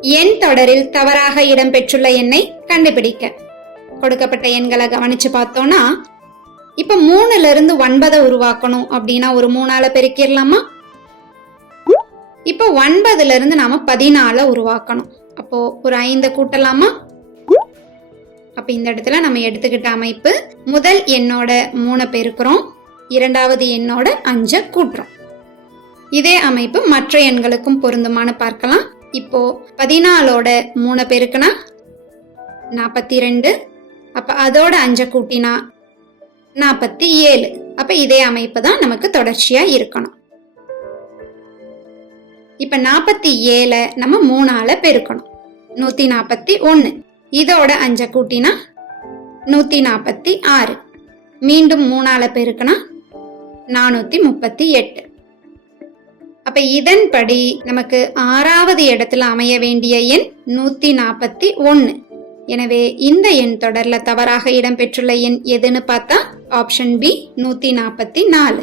எண் தொடரில் தவறாக இடம்பெற்றுள்ள எண்ணை கண்டுபிடிக்க. கொடுக்கப்பட்ட எண்களை கவனிச்சு பார்த்தோம்னா இப்ப மூணுல இருந்து ஒன்பதை உருவாக்கணும் அப்படின்னா ஒரு மூணால பெருக்கிடலாமா இப்போ ஒன்பதுல இருந்து நாம பதினால உருவாக்கணும். அப்போ ஒரு ஐந்தை கூட்டலாமா? அப்ப இந்த இடத்துல நம்ம எடுத்துக்கிட்ட அமைப்பு முதல் எண்ணோட மூணை பெருக்கிறோம் இரண்டாவது எண்ணோட அஞ்சை கூட்டுறோம். இதே அமைப்பு மற்ற எண்களுக்கும் பொருந்துமான பார்க்கலாம். இப்போ பதினாலோட மூணை பெருக்குனா நாற்பத்தி ரெண்டு அப்ப அதோட அஞ்சை கூட்டினா நாற்பத்தி ஏழு. அப்ப இதே அமைப்பு தான் நமக்கு தொடர்ச்சியா இருக்கணும். இப்ப நாற்பத்தி ஏழை நம்ம மூணால பெருக்கணும். நூத்தி நாற்பத்தி ஒன்னு. இதோட அஞ்சை கூட்டினா நூத்தி நாற்பத்தி ஆறு. மீண்டும் மூணால பெருக்கினா நானூத்தி முப்பத்தி எட்டு. அப்ப இதன்படி நமக்கு ஆறாவது இடத்துல அமைய வேண்டிய எண் நூத்தி நாற்பத்தி ஒன்னு. எனவே இந்த எண் தொடர்ல தவறாக இடம்பெற்றுள்ள எண் எதுன்னு பார்த்தா ஆப்ஷன் பி நூத்தி நாற்பத்தி நாலு.